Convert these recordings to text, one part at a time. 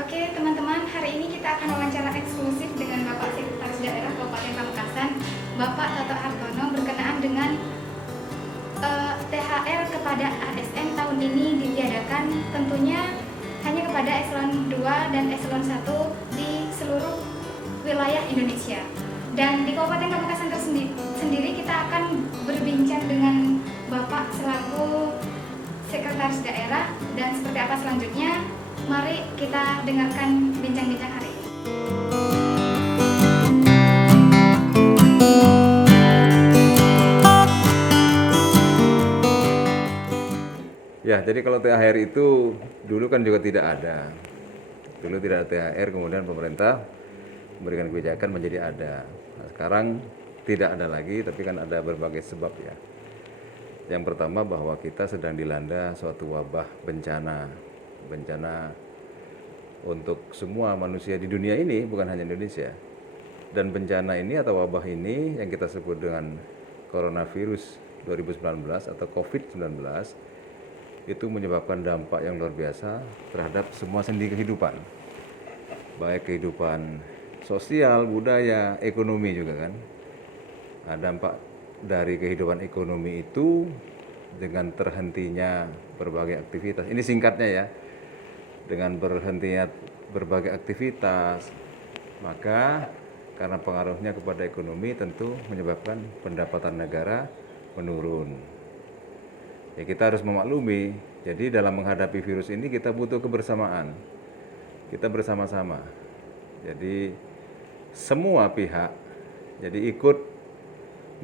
Oke teman-teman, hari ini kita akan wawancara eksklusif dengan Bapak Sekretaris Daerah Kabupaten Pamekasan, Bapak Toto Hartono, berkenaan dengan THR kepada ASN tahun ini ditiadakan tentunya hanya kepada eselon 2 dan eselon 1 di seluruh wilayah Indonesia. Dan di Kabupaten Pamekasan sendiri kita akan berbincang dengan Bapak selaku Sekretaris Daerah, dan seperti apa selanjutnya, mari kita dengarkan bincang-bincang hari ini. Ya, jadi kalau THR itu dulu kan juga tidak ada. Dulu tidak ada THR, kemudian pemerintah memberikan kebijakan menjadi ada. Nah, sekarang tidak ada lagi, tapi kan ada berbagai sebab ya. Yang pertama bahwa kita sedang dilanda suatu wabah bencana untuk semua manusia di dunia ini, bukan hanya Indonesia. Dan bencana ini atau wabah ini yang kita sebut dengan coronavirus 2019 atau COVID-19 itu menyebabkan dampak yang luar biasa terhadap semua sendi kehidupan, baik kehidupan sosial, budaya, ekonomi juga kan. Nah, dampak dari kehidupan ekonomi itu dengan terhentinya berbagai aktivitas, ini singkatnya ya, dengan berhentinya berbagai aktivitas, maka karena pengaruhnya kepada ekonomi tentu menyebabkan pendapatan negara menurun. Ya, kita harus memaklumi. Jadi dalam menghadapi virus ini kita butuh kebersamaan. Kita bersama-sama. Jadi semua pihak jadi ikut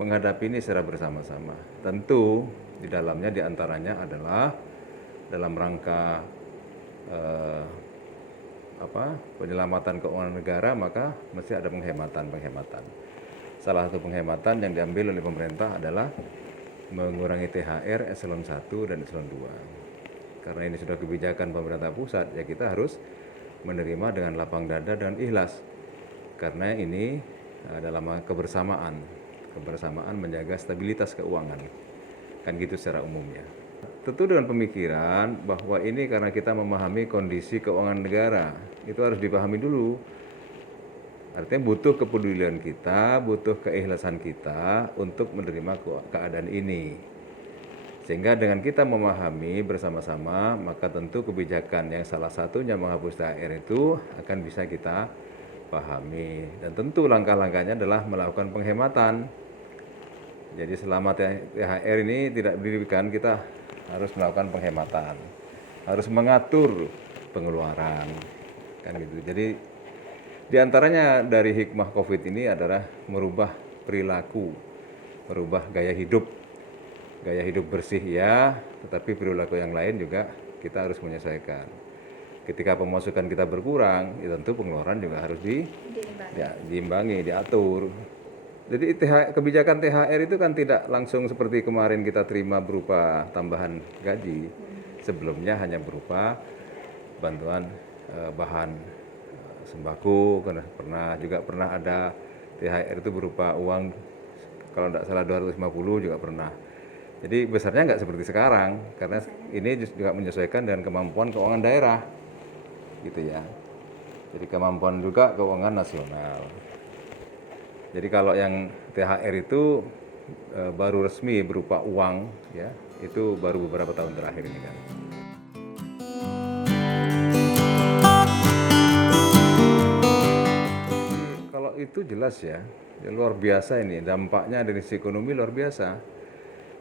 menghadapi ini secara bersama-sama. Tentu di dalamnya diantaranya adalah dalam rangka penyelamatan keuangan negara, maka mesti ada penghematan. Salah satu penghematan yang diambil oleh pemerintah adalah mengurangi THR eselon 1 dan eselon 2. Karena ini sudah kebijakan pemerintah pusat, ya kita harus menerima dengan lapang dada dan ikhlas. Karena ini adalah kebersamaan menjaga stabilitas keuangan. Kan gitu secara umumnya. Tentu dengan pemikiran bahwa ini karena kita memahami kondisi keuangan negara, itu harus dipahami dulu. Artinya butuh kepedulian kita, butuh keikhlasan kita untuk menerima keadaan ini. Sehingga dengan kita memahami bersama-sama, maka tentu kebijakan yang salah satunya menghapus THR itu akan bisa kita pahami. Dan tentu langkah-langkahnya adalah melakukan penghematan. Jadi selama THR ini tidak diberikan, kita harus melakukan penghematan. Harus mengatur pengeluaran. Kan gitu. Jadi di antaranya dari hikmah COVID ini adalah merubah perilaku, merubah gaya hidup bersih ya, tetapi perilaku yang lain juga kita harus menyesuaikan. Ketika pemasukan kita berkurang, ya tentu pengeluaran juga harus diimbangi, diatur. Jadi kebijakan THR itu kan tidak langsung seperti kemarin kita terima berupa tambahan gaji. Sebelumnya hanya berupa bantuan bahan sembako, pernah ada THR itu berupa uang, kalau tidak salah 250 juga pernah. Jadi besarnya nggak seperti sekarang, karena ini juga menyesuaikan dengan kemampuan keuangan daerah, gitu ya. Jadi kemampuan juga keuangan nasional. Jadi kalau yang THR itu baru resmi berupa uang, ya, itu baru beberapa tahun terakhir ini kan. Itu jelas ya, luar biasa ini dampaknya dari sisi ekonomi luar biasa.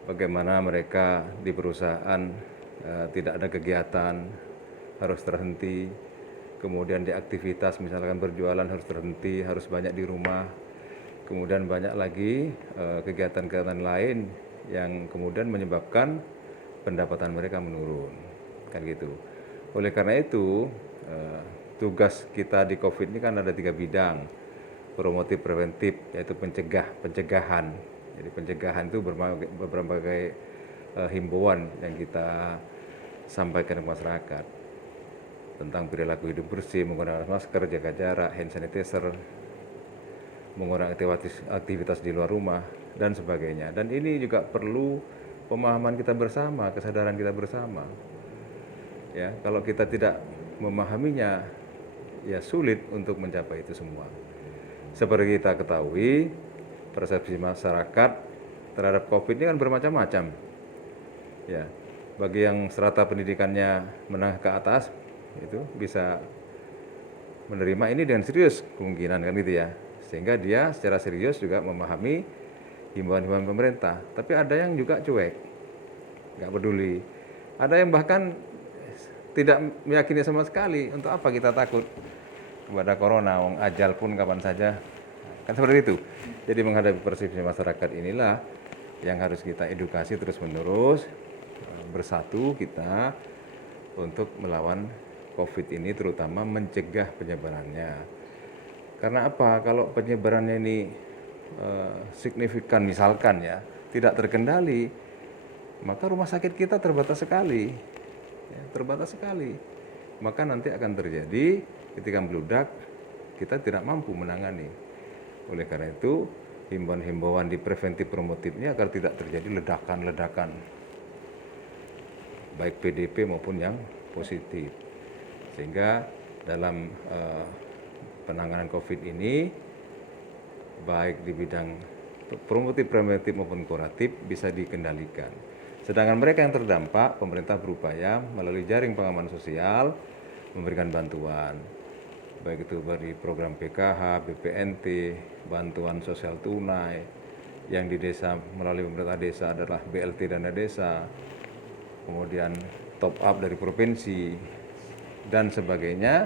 Bagaimana mereka di perusahaan tidak ada kegiatan, harus terhenti. Kemudian di aktivitas misalkan berjualan harus terhenti, harus banyak di rumah. Kemudian banyak lagi kegiatan-kegiatan lain yang kemudian menyebabkan pendapatan mereka menurun, kan gitu. Oleh karena itu tugas kita di COVID ini kan ada 3 bidang. Promotif, preventif, yaitu pencegahan. Jadi pencegahan itu berbagai himbauan yang kita sampaikan ke masyarakat tentang perilaku hidup bersih, menggunakan masker, jaga jarak, hand sanitizer, mengurangi aktivitas di luar rumah dan sebagainya. Dan ini juga perlu pemahaman kita bersama, kesadaran kita bersama. Ya, kalau kita tidak memahaminya, ya sulit untuk mencapai itu semua. Seperti kita ketahui, persepsi masyarakat terhadap COVID ini kan bermacam-macam. Ya, bagi yang strata pendidikannya menengah ke atas, itu bisa menerima ini dengan serius kemungkinan kan gitu ya. Sehingga dia secara serius juga memahami himbauan-himbauan pemerintah. Tapi ada yang juga cuek, nggak peduli. Ada yang bahkan tidak meyakini sama sekali. Untuk apa kita takut kepada corona, wong ajal pun kapan saja, kan seperti itu. Jadi menghadapi persepsi masyarakat inilah yang harus kita edukasi terus-menerus, bersatu kita untuk melawan COVID ini, terutama mencegah penyebarannya. Karena apa? Kalau penyebarannya ini signifikan misalkan ya, tidak terkendali, maka rumah sakit kita terbatas sekali. Ya, terbatas sekali. Maka nanti akan terjadi ketika meludak kita tidak mampu menangani. Oleh karena itu, himbauan-himbauan di preventif promotifnya agar tidak terjadi ledakan-ledakan, baik PDP maupun yang positif. Sehingga dalam penanganan COVID ini, baik di bidang promotif, preventif maupun kuratif bisa dikendalikan. Sedangkan mereka yang terdampak, pemerintah berupaya melalui jaring pengaman sosial memberikan bantuan, baik itu dari program PKH, BPNT, bantuan sosial tunai, yang di desa melalui pemerintah desa adalah BLT dana desa, kemudian top up dari provinsi, dan sebagainya,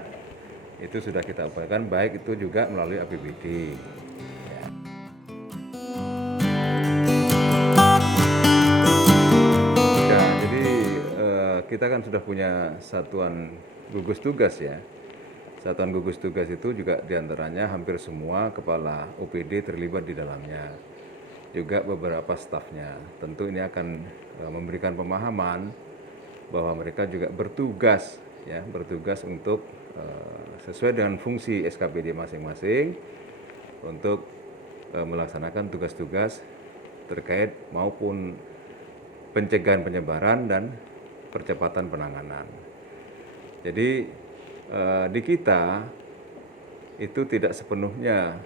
itu sudah kita upayakan, baik itu juga melalui APBD. Ya, jadi kita kan sudah punya satuan gugus tugas ya. Satuan gugus tugas itu juga diantaranya hampir semua kepala OPD terlibat di dalamnya. Juga beberapa stafnya. Tentu ini akan memberikan pemahaman bahwa mereka juga bertugas ya, bertugas untuk sesuai dengan fungsi SKPD masing-masing untuk melaksanakan tugas-tugas terkait maupun pencegahan penyebaran dan percepatan penanganan. Jadi di kita itu tidak sepenuhnya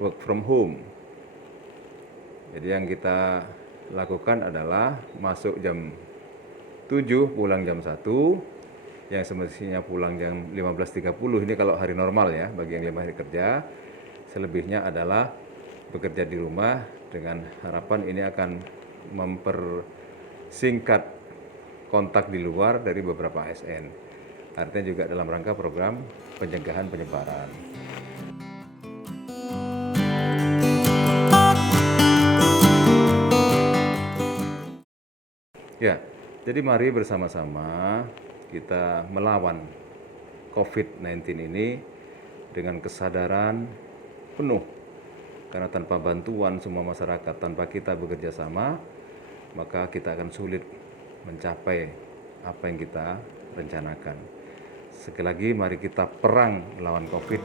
work from home. Jadi yang kita lakukan adalah masuk jam 7, pulang jam 1, yang semestinya pulang jam 15.30, ini kalau hari normal ya, bagi yang 5 hari kerja. Selebihnya adalah bekerja di rumah dengan harapan ini akan mempersingkat kontak di luar dari beberapa ASN. Artinya juga dalam rangka program pencegahan penyebaran. Ya, jadi mari bersama-sama kita melawan COVID-19 ini dengan kesadaran penuh. Karena tanpa bantuan semua masyarakat, tanpa kita bekerja sama, maka kita akan sulit mencapai apa yang kita rencanakan. Sekali lagi, mari kita perang melawan COVID.